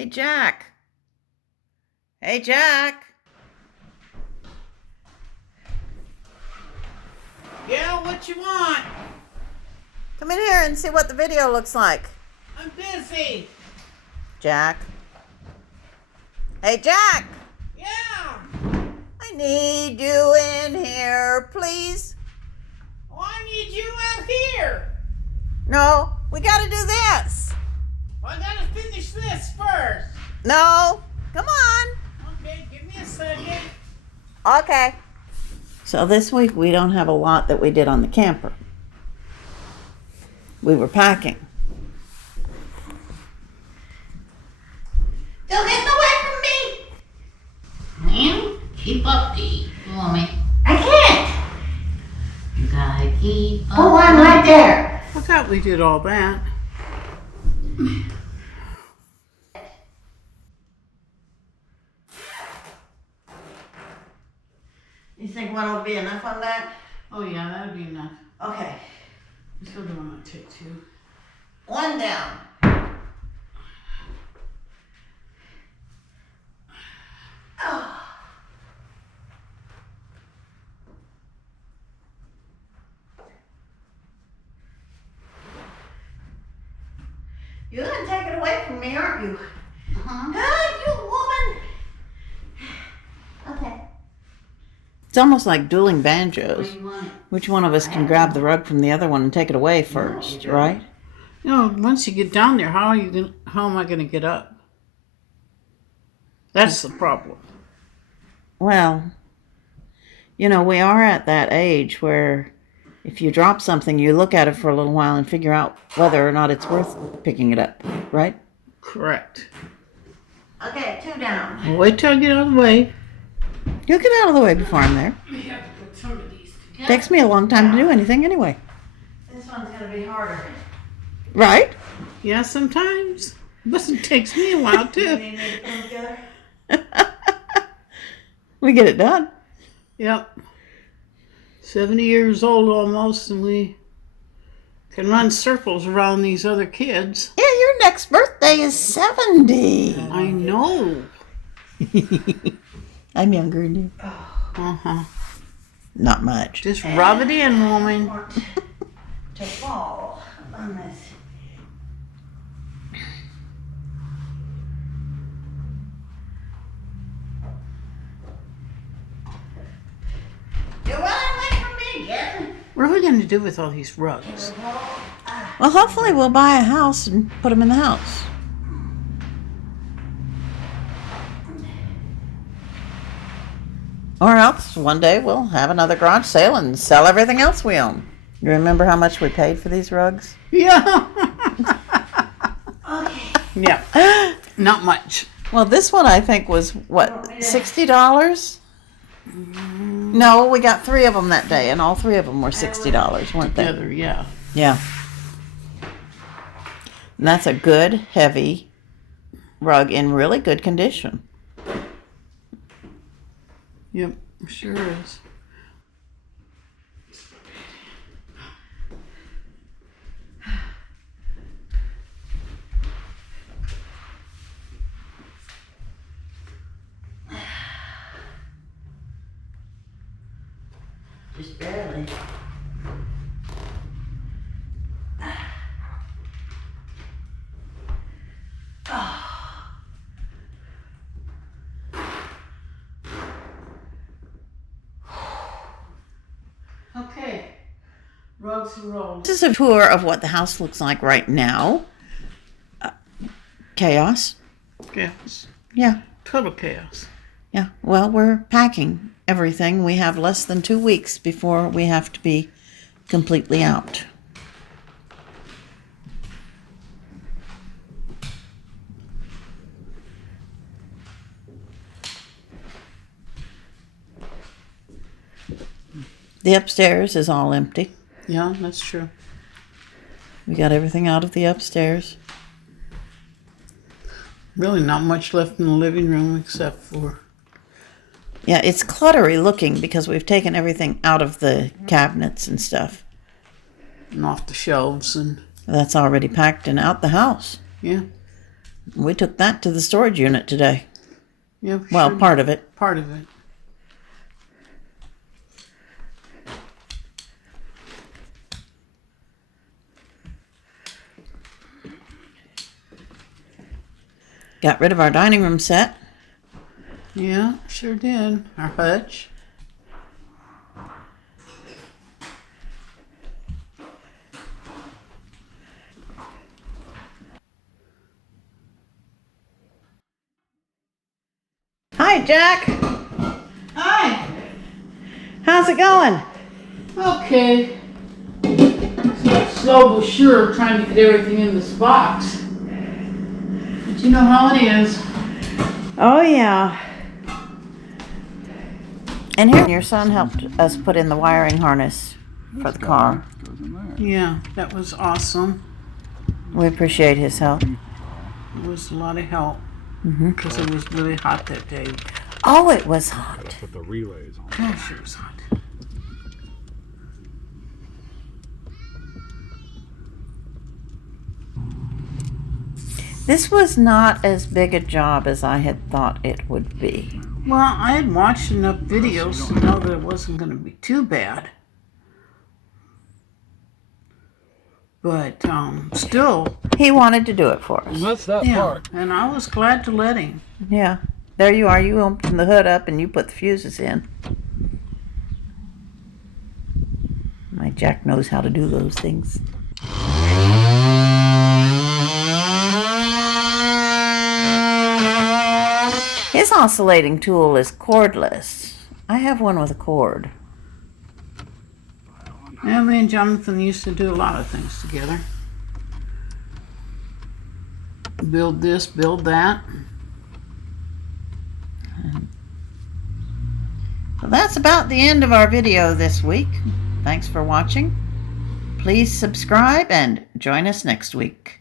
Hey, Jack. Hey, Jack. Yeah, what you want? Come in here and see what the video looks like. I'm busy. Jack. Hey, Jack. Yeah. I need you in here, please. Well, I need you out here. No, we gotta do this. Well, I gotta finish this first. No, come on. Okay, give me a second. Okay. So this week we don't have a lot that we did on the camper. We were packing. Don't get away from me. Man, keep up, Dee. Woman. I can't. You gotta keep up. Oh, I'm right there. I thought we did all that. You think one will be enough on that? Oh, yeah, that'd be enough. Okay. I still don't want to take two. One down. Oh. You're gonna take it away from me, aren't you? Uh-huh. Ah, you woman. Okay. It's almost like dueling What banjos. do you want? Which one of us can grab the rug from the other one and take it away first, right? You know, once you get down there, how am I gonna get up? That's the problem. Well, we are at that age where if you drop something, you look at it for a little while and figure out whether or not it's worth picking it up, right? Correct. Okay, two down. Well, wait till I get out of the way. You'll get out of the way before I'm there. We have to put some of these together. Takes me a long time to do anything anyway. This one's gonna be harder. Right? Yeah, sometimes. But it takes me a while too. You need me to put them together? We get it done. Yep. 70 years old almost, and we can run circles around these other kids. Yeah, your next birthday is 70. I know. I'm younger than you. Uh-huh. Not much. Just rub it in, woman. To fall on this. You're running away from me again. What are we going to do with all these rugs? Well, hopefully we'll buy a house and put them in the house. Or else one day we'll have another garage sale and sell everything else we own. You remember how much we paid for these rugs? Yeah. Okay. Yeah. Not much. Well, this one I think was, what, $60? No, we got 3 of them that day, and all 3 of them were $60, weren't they? Together, yeah. Yeah. And that's a good, heavy rug in really good condition. Yep, sure is. Just barely. Okay. Rugs and rolls. This is a tour of what the house looks like right now. Chaos. Chaos. Yeah. Total chaos. Yeah. Well, we're packing everything. We have less than 2 weeks before we have to be completely out. The upstairs is all empty. Yeah, that's true. We got everything out of the upstairs. Really not much left in the living room except for... Yeah, it's cluttery looking because we've taken everything out of the cabinets and stuff. And off the shelves and... That's already packed and out the house. Yeah. We took that to the storage unit today. Yeah, Well, sure. part of it. Part of it. Got rid of our dining room set. Yeah, sure did. Our hutch. Hi, Jack. Hi. How's it going? Okay. Slow but sure trying to get everything in this box. But you know how it is. Oh, yeah. And here, your son helped us put in the wiring harness for the car. Yeah, that was awesome. We appreciate his help. It was a lot of help. Because it was really hot that day. Oh, it was hot. Put the relays on. Gosh, it was hot. This was not as big a job as I had thought it would be. Well, I had watched enough videos to know that it wasn't going to be too bad. But still. He wanted to do it for us. That's that Yeah, part. and I was glad to let him. Yeah. There you are. You opened the hood up and you put the fuses in. My Jack knows how to do those things. His oscillating tool is cordless. I have one with a cord. Yeah, me and Jonathan used to do a lot of things together. Build this, build that. Well, that's about the end of our video this week. Thanks for watching. Please subscribe and join us next week.